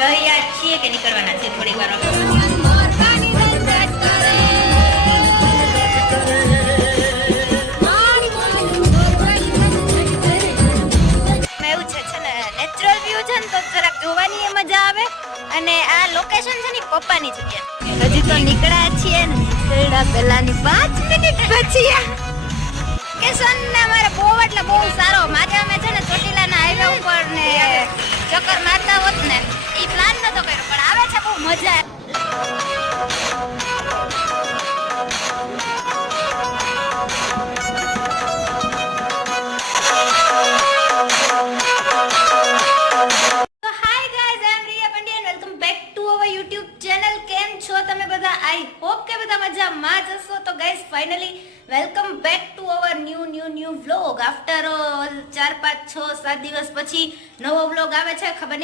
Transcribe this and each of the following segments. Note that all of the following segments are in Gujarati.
રહ્યા છીએ કે નીકળવાના છે? થોડી વાર એવું છે છે ને નેચરલ વ્યૂ છે ને, તો જરાક જોવાની મજા આવે. અને આ લોકેશન છે ને પપ્પાની જગ્યા હજી તો નીકળ્યા છીએ ને, નીકળ્યા પહેલાની પાંચ મિનિટ પછી. કે સન ને મારે બહુ, એટલે બહુ સારો માથા અમે છે ને, ચોટીલાના હાઈવે ઉપર ને, ચક્કર મારતા હોત ને ઈ કર્યો પણ આવે છે બહુ મજા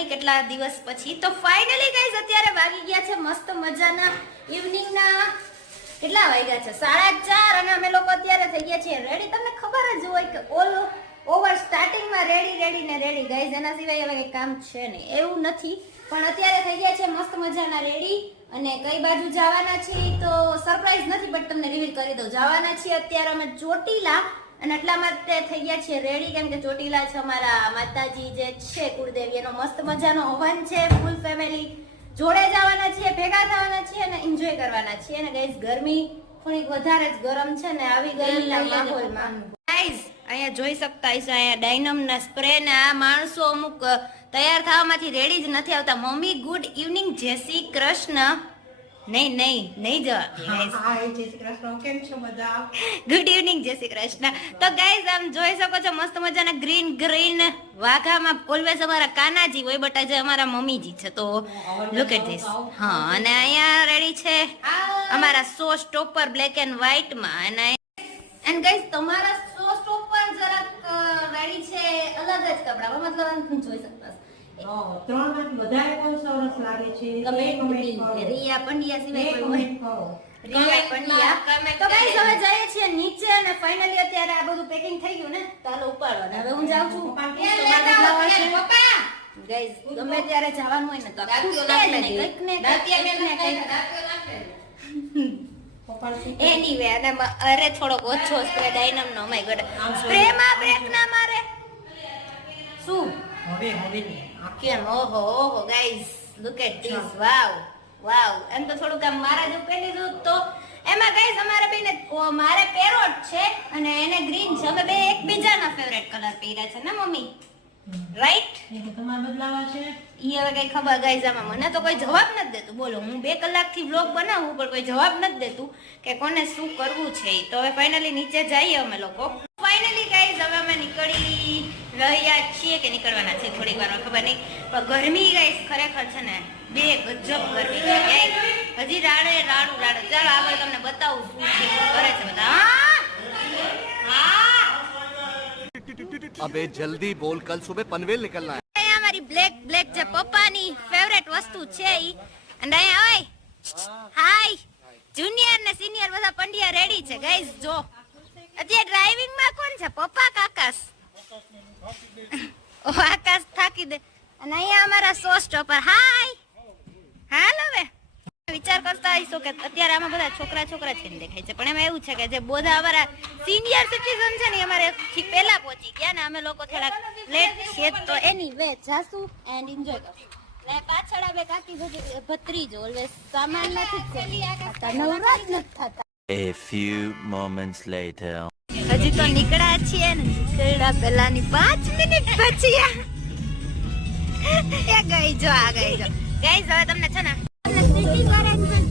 છે કેટલા દિવસ પછી? તો ફાઇનલી ગાઈઝ અત્યારે વાગી ગયા છે મસ્ત મજાના ઇવનિંગના કેટલા વાગ્યા છે? સાડા ચાર અને અમે લોકો અત્યારે થઈ ગયા છીએ રેડી તમને ખબર જ હોય કે ઓલ ઓવર સ્ટાર્ટિંગમાં રેડી રેડી ને રેડી ગાઈઝ એના સિવાય હવે કંઈ કામ છે નહીં. એવું નથી. પણ અત્યારે થઈ ગયા છે મસ્ત મજાના રેડી અને કઈ બાજુ જવાના છીએ તો સરપ્રાઈઝ નથી બટ તમને રિવીલ કરી દઉં. જવાના છીએ અત્યારે અમે ચોટીલા અને એટલા માટે થઈ ગયા છીએ રેડી. કેમ કે ચોટીલા છે અમારા માતાજી જે છે કુળદેવી એનો મસ્ત મજાનો હવન છે. ફૂલ ફેમિલી જોડે જવાના છીએ ભેગા થવાના છીએ અને એન્જોય કરવાના છીએ. અને ગાઈઝ ગરમી થોડીક વધારે જ ગરમ છે ને આવી ગયેલા માહોલમાં. ગાઈઝ અહીંયા જોઈ શકતા હશો અહીંયા ડાયનમ ના સ્પ્રે ને આ માણસો અમુક તૈયાર થવામાંથી રેડી જ નથી આવતા. મમ્મી ગુડ ઇવનિંગ જય શ્રી કૃષ્ણ. નહીં નહીં નહીં જવા ગુડ ઇવનિંગ જય શ્રી કૃષ્ણ. તો ગાઈઝ આમ જોઈ શકો છો મસ્ત મજાના ગ્રીન ગ્રીન વાઘામાં ઓલવેઝ અમારા કાનાજી હોય બટ આજે અમારા મમ્મીજી છે તો લુક એટ ધીસ હા અને અહીંયા રેડી છે અમારા સો સ્ટોપર બ્લેક એન્ડ વ્હાઇટમાં અને એન્ડ ગાઈઝ તમારા સો સ્ટોપર જરાક રેડી છે અલગ જ કપડામાં મતલબ જોઈ શકતા. ત્રણમાંથી વધારે કોણ સરસ લાગે છે? એ કમેન્ટ કરો. રિયા પંડ્યા સિવાય કોઈ કરો. રિયા પંડ્યા. તો ગાઈસ હવે જઈએ છીએ નીચે અને ફાઇનલી અત્યારે આ બધું પેકિંગ થઈ ગયું ને? ચાલો ઉપાડો હવે હું જાઉં છું. તમારે ગાઈસ ગમે ત્યારે જવાનું હોય ને તો. ને કંઈક ને કંઈક. એનીવે અને અરે થોડોક ઓછો સ્પ્રે ડાયનમ નો માય ગોડ સ્પ્રે માં બ્રેક ના મારે. શું? હવે હવે નહીં. કેમ ઓહો ઓહો guys look at this wow wow એમ તો થોડુંક આમ મારા જેવું પહેરી તો એમાં ગાઈસ અમારે બેને મારે પેરોટ છે અને એને ગ્રીન છે. અમે બે એકબીજાના ફેવરેટ કલર પહેર્યા છે ને મમ્મી? રાઈટ એ તમારે બદલાવા છે? ઈ હવે કઈ ખબર ગાઈસ આમાં મને તો કોઈ જવાબ નથી દેતું. બોલો હું બે કલાકથી વ્લોગ બનાવું પણ કોઈ જવાબ નથી દેતું કે કોને શું કરવું છે તો હવે ફાઇનલી નીચે જઈએ અમે લોકો. ફાઇનલી ગાઈઝ હવે અમે નીકળી રહ્યા છીએ કે નીકળવાના છે? થોડીક વારમાં ખબર નહીં. પણ ગરમી ગઈ ખરેખર છે ને બે ગજબ ગરમી છે. હજી રાડે રાડું રાડે. ચાલો આગળ તમને બતાવું શું છે કરે છે બધા. અબે જલ્દી બોલ કલ સુબહ પનવેલ નીકળના હે. અમારી બ્લેક બ્લેક જે પપ્પાની ફેવરેટ વસ્તુ છે ઈ. અને અહીંયા ઓય હાય જુનિયર ને સિનિયર બધા પંડિયા રેડી છે. ગાઈસ જો. અત્યારે ડ્રાઇવિંગમાં કોણ છે? પપ્પા કાકાસ. આકાશ થાકી દે. અને અહીંયા અમારા સો સ્ટોપર. હાય! હાલ હવે. વિચાર કરતા આવીશું કે અત્યારે આમાં બધા છોકરા છોકરા છે દેખાય છે. પણ એમાં એવું છે કે જે બધા અમારા સિનિયર સિટીઝન છે ને અમારે ઠીક પહેલા પહોંચી ગયા ને, અમે લોકો થોડાક લેટ છે તો એની વે જાસુ એન્ડ એન્જોય કરશું. ને પાછળ બે કાકી ભત્રી- ભત્રીજો ઓલવેઝ સામાન નથી થતા નવરા નથી થતા. A few moments later. હજી તો નીકળ્યા છીએ ને. નીકળ્યા પહેલાની પાંચ મિનિટ પછી એ ગઈ જો આ ગઈ જો. ગઈ હવે તમને છે ને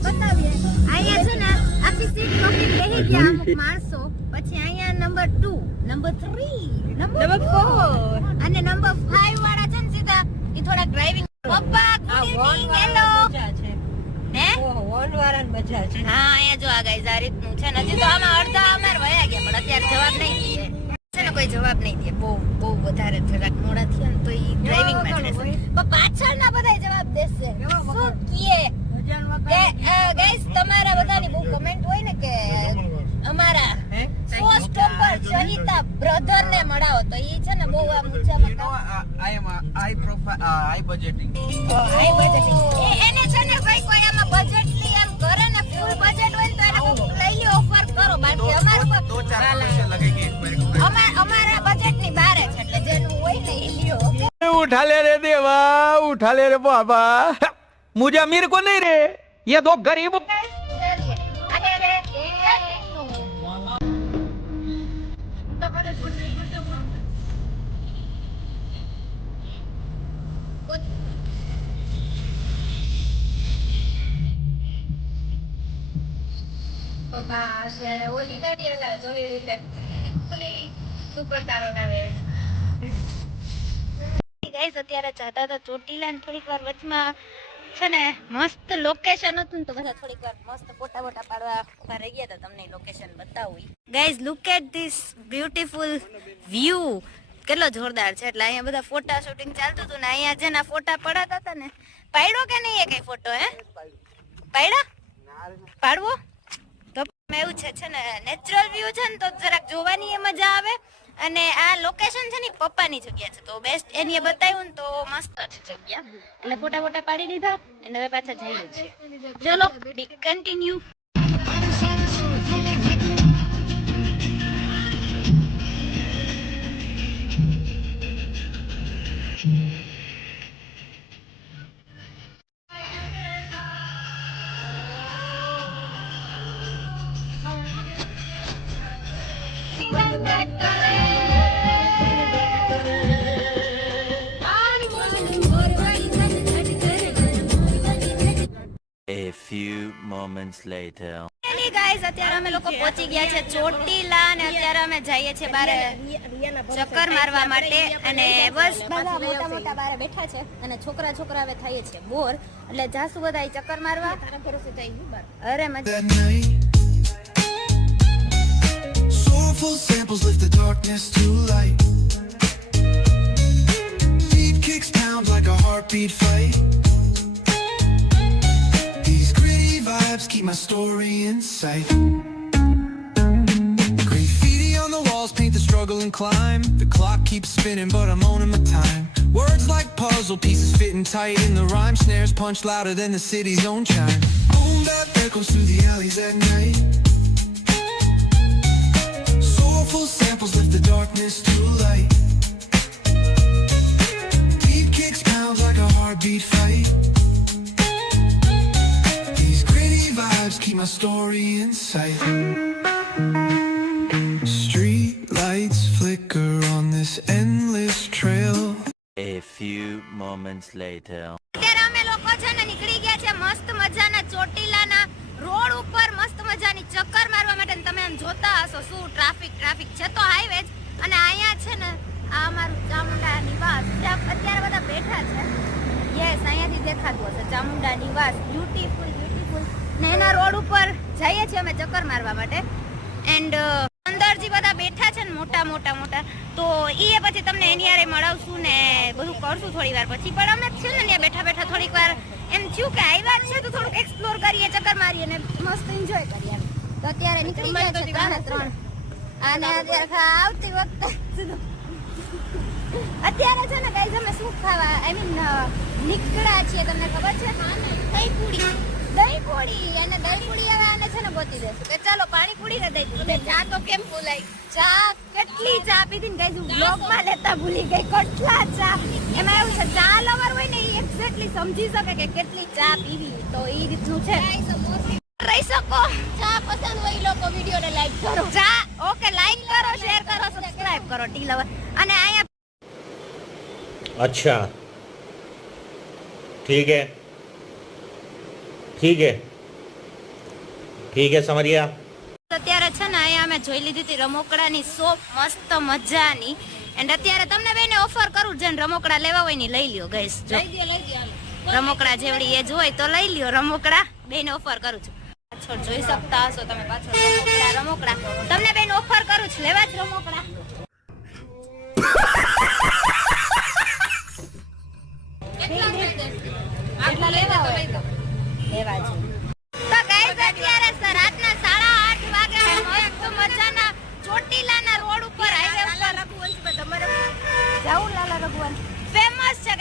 બતાવીએ. અહીંયા છે ને આખી સીટ પકડી બેસી ગયા અમુક માણસો. પછી અહીંયા નંબર 2 નંબર 3 નંબર 4 અને નંબર 5 વાળા છે ને સીધા એ થોડા ડ્રાઇવિંગ પપ્પા ગુડ ઇવનિંગ હેલો વાળાની મજા છે હે ઓહો, વન વાળાની મજા છે. હા અહીંયા જો આ ગાઈઝ આ રીતનું છે ને હજી તો આમાં અડધા અમાર વયા ગયા પણ અત્યારે જવાબ નહીં દે છે ને કોઈ જવાબ નહીં દે બહુ બહુ વધારે જરાક મોડા થયા ને તો ઈ ડ્રાઇવિંગમાં જ પણ પાછળના બધા જવાબ દેશે. શું કીએ? ભજન કે વગાડો. ગાઈઝ તમારા બધાની બહુ કમેન્ટ હોય ને કે અમારા? સો સ્ટોપર સહિતા બ્રધર ને મળાવો તો ઈ છે ને બહુ આમ ઊંચામાં am profile high budgeting high budget એને છે ને ભાઈ કોઈ આમાં બજેટની એમ કરે ને ફૂલ બજેટ હોય તો એને લઈ લે ઓફર કરો. બાકી અમારું તો ચાર પૈસા લગે કે અમાર અમારા બજેટની બહાર છે એટલે જેનું હોય ને એ લ્યો. ઉઠા લે રે દેવા ઉઠા લે રે બાબા. મુજે અમીર કો નહીં રે? યે તો ગરીબ અત્યારે જતા હતા ચોટીલા થોડીક વાર વચમાં. છે ને, મસ્ત લોકેશન હતું ને તો બધા થોડીક વાર મસ્ત ફોટા ફોટા પાડવા ઊભા રહી ગયા હતા. તમને લોકેશન બતાવું guys look at this beautiful view કેટલો જોરદાર છે. એટલે અહીંયા બધા ફોટા શૂટિંગ ચાલતું હતું ને, અહીંયા જેના ફોટા પડાતા હતા ને, પાડ્યો કે નહીં એ કઈ ફોટો હે? પાડ્યા? પાડવો? એવું છે છે ને નેચરલ વ્યૂ છે ને, તો જરાક જોવાની એ મજા આવે. અને આ લોકેશન છે ને પપ્પાની જગ્યા છે. તો બેસ્ટ એની બતાવ્યું ને, તો મસ્ત છે જગ્યા. એટલે ફોટા ફોટા પાડી દીધા. અને હવે પાછા જઈએ છીએ. ચલો કન્ટિન્યુ few moments later. એની ગાઈસ અત્યારે અમે લોકો પહોંચી ગયા છે ચોટીલા અને અત્યારે અમે જઈએ છીએ બારે ચક્કર મારવા માટે અને બસ બધા મોટા મોટા બારે બેઠા છે અને છોકરા છોકરા હવે થાય છે બોર એટલે જાસુ બધા ચક્કર મારવા અરે મજા. Soulful samples lift the darkness to light. Deep kicks pound like a heartbeat fight. Vibes keep my story in sight. Graffiti on the walls paint the struggle and climb. The clock keeps spinning, but I'm owning my time. Words like puzzle pieces fitting tight in the rhyme. Snares punch louder than the city's own chime. Boom bap echoes through the alleys at night. Soulful samples lift the darkness to light. Beat kicks pounds like a heartbeat fight. Vibes keep my story in sight. Street lights flicker on this endless trail. A few moments later. અત્યારે અમે લોકો છે ને નીકળી ગયા છે મસ્ત મજાના ચોટીલાના રોડ ઉપર મસ્ત મજાની ચક્કર મારવા માટે. તમે આમ જોતા હશો શું ટ્રાફિક ટ્રાફિક છે તો હાઈવે જ. અને અહીંયા છે ને આ અમારું ચામુંડા નિવાસ. અત્યારે બધા બેઠા છે. યસ અહીંયાથી દેખાતું હશે. ચામુંડા નિવાસ. બ્યુટીફુલ બ્યુટીફુલ ને એના રોડ ઉપર જઈએ છીએ અમે ચક્કર મારવા માટે. એન્ડ અંદરજી બધા બેઠા છે ને મોટા મોટા મોટા. તો એ પછી તમને એની હારે મળાવશું ને બધું કરશું થોડી વાર પછી. પણ અમે છે ને ત્યાં બેઠા બેઠા થોડીક વાર એમ થયું કે આવ્યા જ છે તો થોડુંક એક્સપ્લોર કરીએ ચક્કર મારીએ ને મસ્ત એન્જોય કરીએ તો અત્યારે નીકળી ગયા છે ત્રણે ત્રણ. અને અત્યારે આવતી વખતે અત્યારે છે ને ગાઈઝ અમે શું ખાવા આઈ મીન નીકળ્યા છીએ તમને ખબર છે? કઈ પૂરી? દહીં પૂરી અને દહીં પૂરી હવે આને છે ને બોતી દેશું કે ચાલો પાણી પૂરી ને દહીં પૂરી ચા તો કેમ ભૂલાઈ? ચા કેટલી ચા પીધી ને ગઈ બ્લોગમાં લેતા ભૂલી ગઈ. કેટલા ચા? એમાં એવું છે ચા લવર હોય ને એક્ઝેક્ટલી સમજી શકે કે કેટલી ચા પીવી. તો એ રીતનું છે. રહી શકો. ચા પસંદ હોય લોકો વીડિયો ને લાઈક કરો. ચા ઓકે લાઈક કરો શેર કરો સબસ્ક્રાઇબ કરો ટી લવર અને અહીંયા અચ્છા. ઠીક હે. ठीक है ठीक है समझ गया અત્યારે છે ને અહીંયા અમે જોઈ લીધી હતી રમોકડાની શોપ મસ્ત મજાની એન્ડ અત્યારે તમને બેને ઓફર કરું જેને રમોકડા લેવા હોય ને લઈ લ્યો ગઈસ જો રમોકડા જેવડી એ જોઈ તો લઈ લ્યો રમોકડા બેને ઓફર કરું છું પાછળ જોઈ શકતા હશો તમે પાછળ રમોકડા રમોકડા તમને બેન ઓફર કરું છું લેવા જ રમોકડા આટલા લેવા હોય તો લેવા છે. તો ગાઈસ અત્યારે રાતના સાડા આઠ વાગ્યા મસ્ત મજાના ચોટીલાના રોડ ઉપર હાઈવે ઉપર રઘુવંશ તમારે જાઉં લાલા રઘુવંશ. ફેમસ છે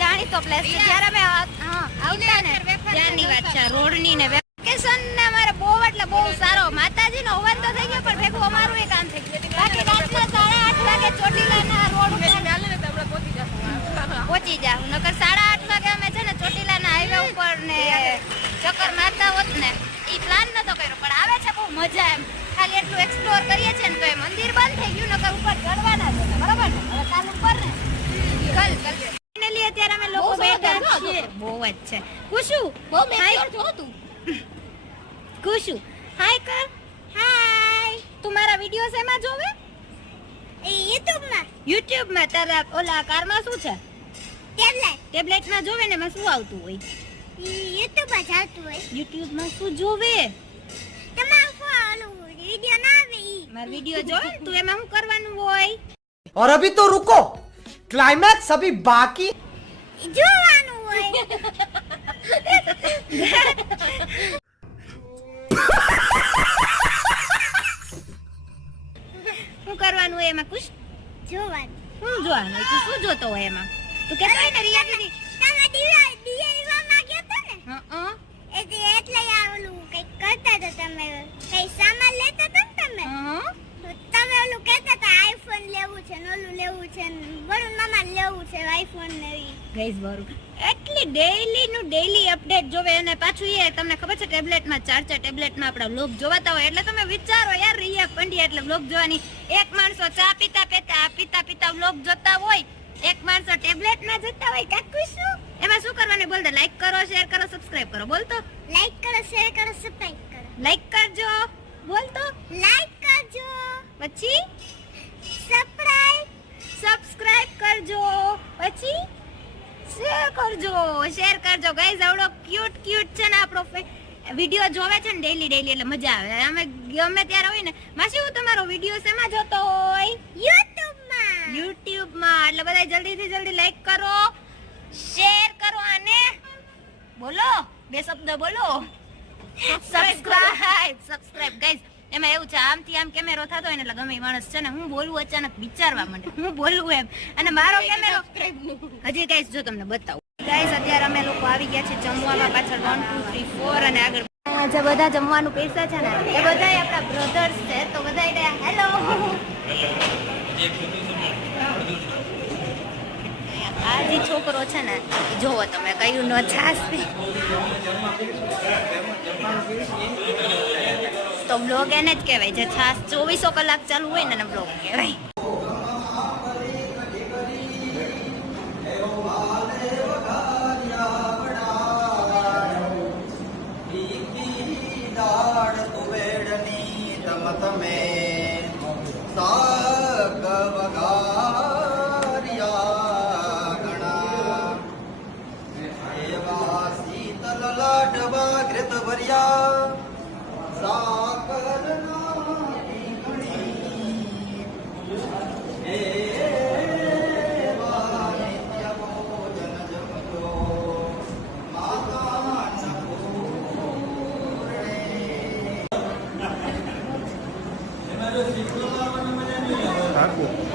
જાણીતો પ્લેસ છે. જ્યારે અમે હા આવતા ને ત્યારની વાત છે રોડની ને વેકેશન ને અમારે બહુ એટલે બહુ સારો. માતાજીનો હવન તો થઈ ગયો પણ ભેગું અમારું એ કામ થઈ ગયું. બાકી રાતના સાડા આઠ વાગે ચોટીલાના રોડ ઉપર પહોંચી જાવ નકર સાડા આઠ વાગે અમે છે ને ચોટીલાના હાઈવે ઉપર ને ચક્કર મારતા હોત ને એ પ્લાન નતો કર્યો પણ આવે છે બહુ મજા એમ. ખાલી એટલું એક્સપ્લોર કરીએ છીએ ને તો એ મંદિર બંધ થઈ ગયું નકર ઉપર ચડવાના છે બરાબર ને? હવે કાલ ઉપર ને. કલ કલ. ફાઇનલી અત્યારે અમે લોકો બેઠા છીએ. બહુ જ છે. કુશુ બહુ મેચ્યોર છો તું કુશુ હાય કર. હાય. તું મારા વિડિયોસ એમાં જોવે? યુટ્યુબમાં. યુટ્યુબમાં તારા ઓલા કારમાં શું છે? ટેબ્લેટ. ટેબ્લેટમાં જોવે ને એમાં શું આવતું હોય? યુટ્યુબમાં ચાલતું હોય યુટ્યુબમાં શું જોવે તમારું ફોન વિડિયો ના આવે ઈ મારો વિડિયો જોવે ને તું એમાં શું કરવાનું હોય और अभी तो रुको क्लाइमैक्स अभी बाकी જોવાનું હોય શું કરવાનું હોય એમાં કુશ જોવાનું શું જોવાનું હોય? તું શું જોતો હોય એમાં તું કહેતો હોય ને રિયાલિટી તમે દિવાળી હા એટલે એટલે આ ઓલું કંઈક કરતા હતા તમે કઈ સામાન લેતા ને તમે? તો તમે ઓલું કહેતા હતા આઈફોન લેવું છે ને ઓલું લેવું છે ને વરુણ મામા લેવું છે આઈફોન ને ગઈસ વરુણ. એટલી ડેઈલી નું ડેઈલી અપડેટ જોવે અને પાછું એ તમને ખબર છે ટેબ્લેટમાં ચાર ચાર ટેબ્લેટમાં આપણા વ્લોગ જોવાતા હોય એટલે તમે વિચારો યાર રિયા પંડ્યા એટલે વ્લોગ જોવાની. એક માણસો ચા પીતા પીતા પીતા પીતા વ્લોગ જોતા હોય એક માણસો ટેબ્લેટમાં જોતા હોય કાકુ શું એમાં શું કરવાનું બોલ દે લાઈક કરો શેર કરો સબસ્ક્રાઇબ કરો બોલ તો. લાઈક કરો શેર કરો સબસ્ક્રાઇબ કરો. લાઈક કરજો બોલ તો. લાઈક કરજો. પછી? સબસ્ક્રાઇબ સબસ્ક્રાઇબ કરજો. પછી? શેર કરજો શેર કરજો. ગાઈઝ આવડો ક્યુટ ક્યુટ છે ને આપણો વિડિયો જોવે છે ને ડેલી ડેઈલી એટલે મજા આવે. અમે ગમે ત્યારે હોય ને માસી હું તમારો વિડિયો શેમાં જોતો હોય? યુટ્યુબમાં યુટ્યુબમાં એટલે બધા જલ્દીથી જલ્દી લાઈક કરો. શેર કરો અને બોલો બે શબ્દ બોલો. સબસ્ક્રાઇબ સબસ્ક્રાઇબ ગાઈઝ એમાં એવું છે આમથી આમ કેમેરો થતો હોય ને એટલે ગમે માણસ છે ને હું બોલું અચાનક વિચારવા માંડે. હું બોલું એમ. અને મારો કેમેરો હજી ગાઈઝ જો તમને બતાવું. ગાઈઝ અત્યારે અમે લોકો આવી ગયા છે જમવામાં પાછળ વન ટુ થ્રી ફોર અને આગળ. જે બધા જમવાનું પૈસા છે ને એ બધા આપણા બ્રધર્સ છે તો બધા હેલો આ છોકરો છે ને, જોવો તમે, કયું નો પી. તો બ્લોગ એને જ કહેવાય, જે છાસ ચોવીસો કલાક ચાલુ હોય ને બ્લોગ કહેવાય ગાઈસ તો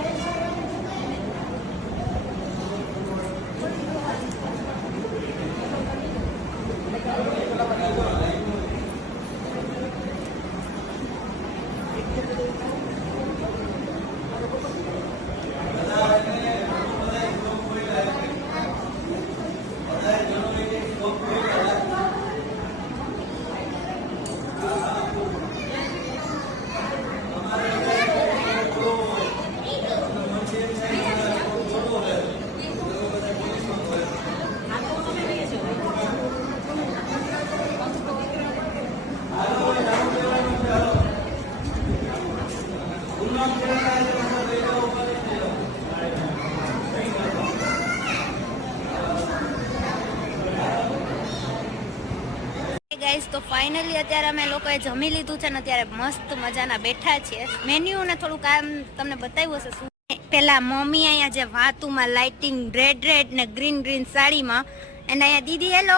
ફાઇનલી અત્યારે અમે લોકોએ જમી લીધું છે ને અત્યારે મસ્ત મજાના બેઠા છીએ. મેન્યુ ને થોડુંક આમ તમને બતાવ્યું હશે શું પેલા મમ્મી અહીંયા જે વાતુમાં લાઇટિંગ રેડ રેડ ને ગ્રીન ગ્રીન સાડીમાં. અને અહીંયા દીદી હેલો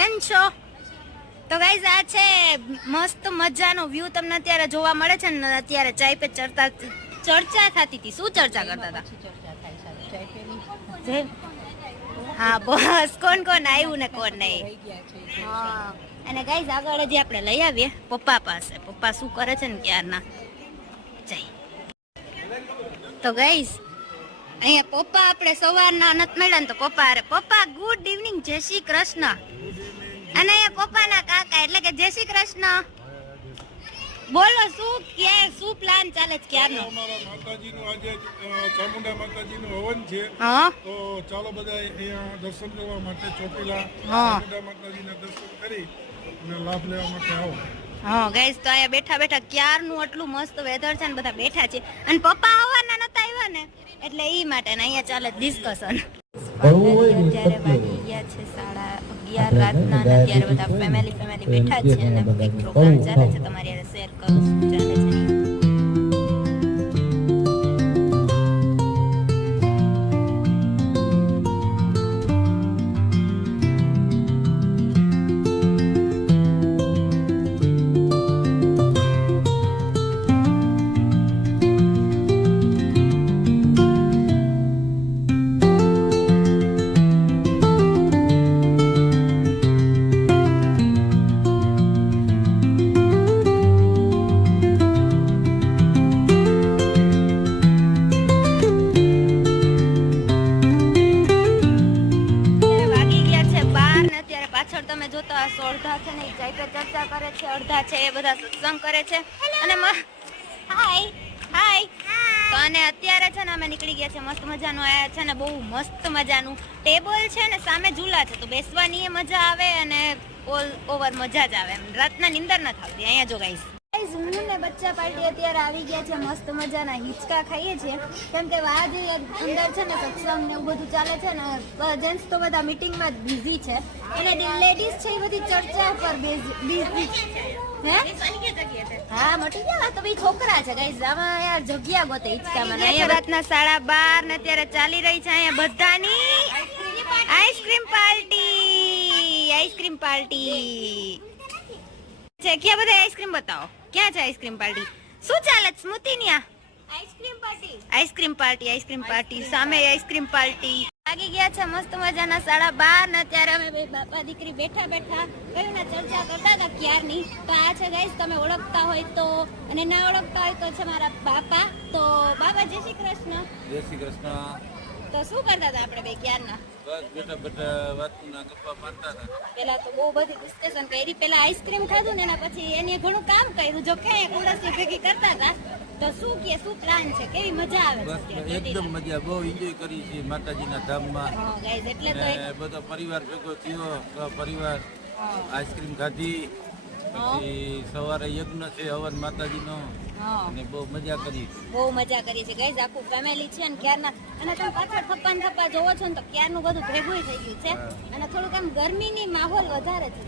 કેમ છો? તો ગાઈઝ આ છે મસ્ત મજાનો વ્યૂ તમને અત્યારે જોવા મળે છે ને અત્યારે ચાય પે ચર્ચા ચર્ચા થતી હતી. શું ચર્ચા કરતા હતા? હા બસ. કોણ કોણ આવ્યું ને કોણ નહીં? હા. અને ગાઈઝ આગળ જે આપણે લઈ આવીએ. પપ્પા પાસે. પપ્પા શું કરે છે ને ક્યારના? જઈ તો ગાઈઝ અહીંયા પપ્પા આપણે સવારના નથી મળ્યા ને તો પપ્પા અરે પપ્પા ગુડ ઇવનિંગ જય શ્રી કૃષ્ણ. અને અહીંયા પપ્પાના કાકા એટલે કે જય શ્રી કૃષ્ણ. બોલો શું કે શું પ્લાન ચાલે છે ક્યારનો? માતાજીનું આજે ચામુંડા માતાજીનું હવન છે. હા. તો ચાલો બધા અહીંયા દર્શન કરવા માટે ચોટીલા. ચામુંડા માતાજીના દર્શન કરી અને લાભ લેવા માટે આવો? હા ગાઈસ તો અહીંયા બેઠા બેઠા ક્યારનું આટલું મસ્ત વેધર છે ને બધા બેઠા છે. અને પપ્પા આવવાના નતા આવ્યા ને એટલે ઈ માટે ને અહીંયા ચાલે ડિસ્કશન અત્યારે વાગી ગયા છે સાડા અગિયાર રાતના ને અત્યારે બધા ફેમિલી ફેમિલી બેઠા છે અને એક પ્રોગ્રામ ચાલે છે તમારી શેર કરું શું ચાલે છે. પાછળ આ અડધા છે ને જાય પે ચર્ચા કરે છે અડધા છે એ બધા સત્સંગ કરે છે. અને મ- હાય હાય તો અને અત્યારે છે ને અમે નીકળી ગયા છે મસ્ત મજાનું. આયા છે ને બહુ મસ્ત મજાનું. ટેબલ છે ને સામે ઝૂલા છે તો બેસવાની એ મજા આવે અને ઓલ ઓવર મજા જ આવે એમ. રાતના નિંદર ન થાવતી અહીંયા જો ગાઈસ ગાઈઝ હું ને બચ્ચા પાર્ટી અત્યારે આવી ગયા છે મસ્ત મજાના હિંચકા ખાઈએ છીએ. કેમ કે જે અંદર છે ને સત્સંગ ને એવું બધું ચાલે છે ને જેન્ટ્સ તો બધા મીટિંગમાં જ બિઝી છે. અને લેડીઝ છે એ બધી ચર્ચા પર બિઝી હે? હા મટી ગયા તો ભાઈ છોકરા છે ગાઈઝ. આમાં યાર જગ્યા ગોતે હિંચકામાં. અહીંયા રાતના સાડા બાર ને અત્યારે ચાલી રહી છે અહીંયા બધાની આઈસ્ક્રીમ પાર્ટી. Ice cream party. છે ક્યાં બધા આઈસ્ક્રીમ બતાવો? ક્યાં છે આઈસ્ક્રીમ પાર્ટી? શું ચાલે સ્મૃતિ ન્યા? Ice cream party. Ice cream party ice cream party સામે આઈસ્ક્રીમ પાર્ટી. લાગી ગયા છે મસ્ત મજાના સાડા બાર ને ત્યારે અમે બે બાપા દીકરી બેઠા બેઠા કયું ને ચર્ચા કરતા હતા ક્યારની. તો આ છે ગાઈસ તમે ઓળખતા હોય તો અને ના ઓળખતા હોય તો છે મારા બાપા. તો બાબા જય શ્રી કૃષ્ણ. જય શ્રી કૃષ્ણ. તો શું કરતા હતા આપણે બે ક્યારના? બસ બેઠા બેઠા વાતના ગપ્પા મારતા હતા. પેલા તો બહુ બધી ડિસ્કશન કરી. પેલા આઈસ્ક્રીમ ખાધું ને એના પછી એને ઘણું કામ કર્યું. જો કે કુરસી ભેગી કરતા હતા. તો શું કે શું પ્લાન છે? કેવી મજા આવે બસ એકદમ મજા. બહુ એન્જોય કરી છે માતાજીના ધામમાં. ગાઈઝ એટલે તો બધો પરિવાર ભેગો થયો. પરિવાર આઈસ્ક્રીમ ખાધી. પછી સવારે યજ્ઞ છે હવન માતાજીનો. અને બહુ મજા કરી. બહુ મજા કરી છે. ગાઈઝ આખું ફેમિલી છે ને ક્યારના અને તમે પાછળ થપ્પા ને થપ્પા જોવો છો ને તો ક્યારનું બધું ભેગું થઈ ગયું છે. અને થોડુંક આમ ગરમીની માહોલ વધારે છે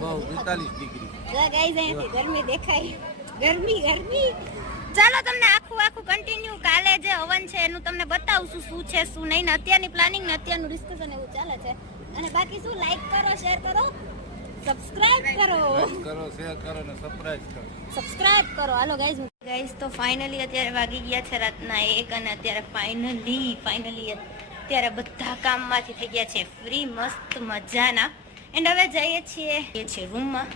બહુ. બેતાલીસ ડિગ્રી. જો ગાઈઝ અહીંયાથી ગરમી દેખાય. ગરમી ગરમી. ચાલો તમને આખું આખું કન્ટિન્યુ કાલે જે હવન છે એનું તમને બતાવશું શું છે શું નહીં ને અત્યારની પ્લાનિંગ ને અત્યારનું ડિસ્કશન એવું ચાલે છે. અને બાકી શું લાઈક કરો શેર કરો. સબસ્ક્રાઇબ કરો. કરો શેર કરો ને સબસ્ક્રાઇબ કરો. સબસ્ક્રાઇબ કરો. હાલો ગાઈઝ ગાઈઝ તો ફાઇનલી અત્યારે વાગી ગયા છે રાતના એક અને અત્યારે ફાઇનલી ફાઇનલી અત્યારે બધા કામમાંથી થઈ ગયા છે. ફ્રી મસ્ત, મજાના. એન્ડ હવે જઈએ છીએ એ છે રૂમમાં